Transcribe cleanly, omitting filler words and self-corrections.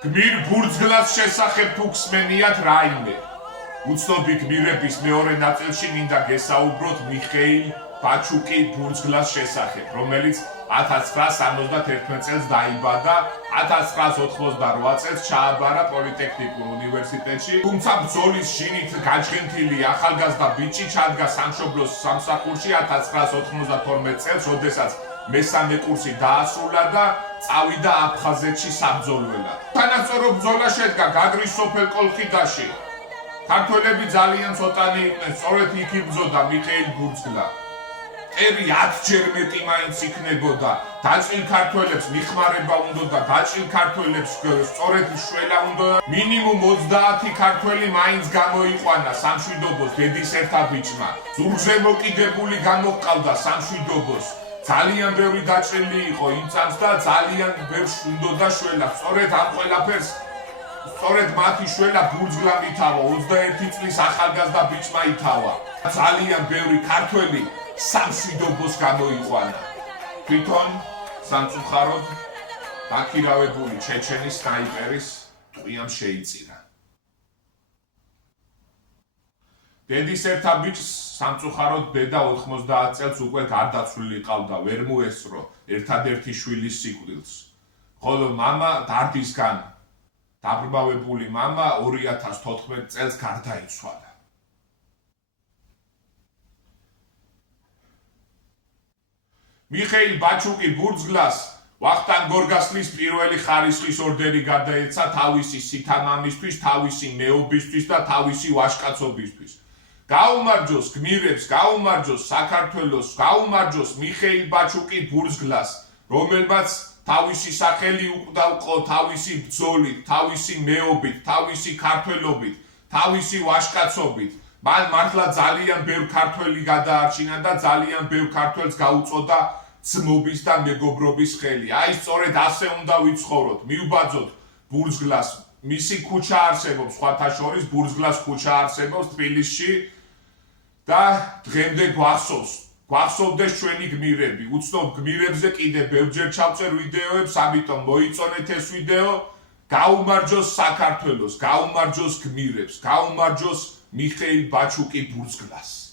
გმირ ბურძგლას შესახებ თუ გსმენიათ რაიმე. უცნობი გმირების მეორე ნაწილში მინდა გესაუბროთ მიხეილ ბაჩუკი ბურძგლას შესახებ, რომელიც 1971 წელს დაიბადა, 1988 წელს ჩააბარა პოლიტექნიკურ უნივერსიტეტში, თუმცა ბრძოლის შინით გაჩენთილი ახალგაზრდა ბიჭი ჩადგა სამშობლოს სამსახურში 1992 წელს, როდესაც მესამე კურსი დაასრულა და წავიდა აფხაზეთში საბრძოლველად. თანასწორო ბრძოლა შედგა გაგრის სოფელ კოლხიდაში. ქართველები ძალიან ცოტანი იყვნენ, სწორედ იქ იბრძოდა მიხეილ ბურძგლა. ერი 10-ჯერ მეტი მაინც იქნებოდა. დაჭრილ ქართველებს მიხმარება უნდოდა, დაჭრილ ქართველებს სწორედ შველა უნდოდა. მინიმუმ 30 ქართველი მაინც გამოიყვანა სამშვიდობოს დედის ერთა ბიჭმა. ზურგზე მოკიდებული გამოჰყავდა სამშვიდობოს. ძალიან ბევრი დაჭრილი იყო იმ წამს და ძალიან ბევრს უნდოდა შველა. სწორედ ამ ყველაფერს სწორედ მათი შველა ბურძგლამ ითავა, 21 წლის ახალგაზრდა ბიჭმა ითავა. ძალიან ბევრი ქართველი სამშვიდობოს გამოიყვანა. თვითონ სამწუხაროდ დაქირავებული ჩეჩენის სნაიპერის ტყვიამ შეიწირა. დედის ერთა ბიჭს სამწუხაროდ დედა 90 წელს უკვე გარდაცვლილი ყავდა, ვერ მოესწრო ერთადერთი შვილის სიკვდილს. ხოლო მამა დარდისგან დაბრმავებული მამა 2014 წელს გარდაიცვალა. მიხეილ ბაჩუკი ბურძგლას ვახტანგ გორგასლის პირველი ხარისხის ორდენი გადაეცა თავისი სითამამისთვის, თავისი მეობისთვის და თავისი ვაჟკაცობისთვის. გაუმარჯოს გმირებს, გაუმარჯოს საქართველოს, გაუმარჯოს მიხეილ ბაჩუკი ბურძგლას, რომელმაც თავისი სახელი უკვდავყო თავისი ბრძოლით, თავისი მეობით, თავისი ქართველობით, თავისი ვაჟკაცობით. მან მართლა ძალიან ბევრ ქართველი გადაარჩინა და ძალიან ბევრ ქართველს გაუწოდა ძმობის და მეგობრობის ხელი. აი სწორედ ასე უნდა ვიცხოვროთ, მივბაძოთ ბურძგლას. მისი ქუჩა არსებობს, სხვათა შორის ბურძგლას ქუჩა არსებობს თბილისში და დღემდე გვახსოვდეს ჩვენი გმირები. უცნობ გმირებზე კიდე ბევრჯერ ჩავწერ ვიდეოებს, ამიტომ მოიწონეთ ეს ვიდეო. გაუმარჯოს საქართველოს, გაუმარჯოს გმირებს, გაუმარჯოს მიხეილ ბაჩუკი ბურძგლას.